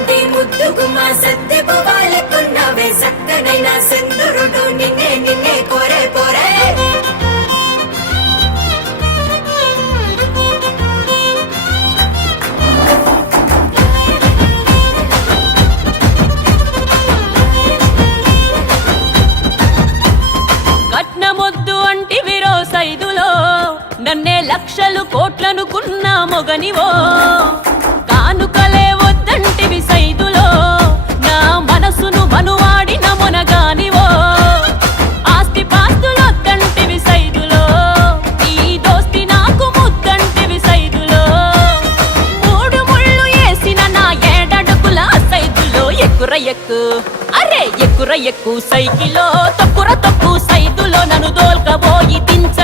బంతి ముద్దుగుమా సత్యపు వాళ్ళకున్నవే సక్కనైనా సింధురుడు నిన్నే నిన్నే కోరే పోరే కట్నమొద్దు అంటివిరో సైదులో నన్నే లక్షలు కోట్లనుకున్న మొగనివో కానుకలే వద్దంటివి సైదులో నా మనసును మనువాడిన మొనగానివో ఆస్తి పాస్తులొద్దంటివి సైదులో ఈ దోస్తి నాకు ముద్దంటివి సైదులో మూడు ముళ్ళు వేసిన నా ఏడడుగుల సైదులో ఎక్కుర ఎక్కు అరే ఎక్కుర ఎక్కు సైకిలో తొక్కుర తొక్కు సైదులో నన్ను దోల్కబోయి దించ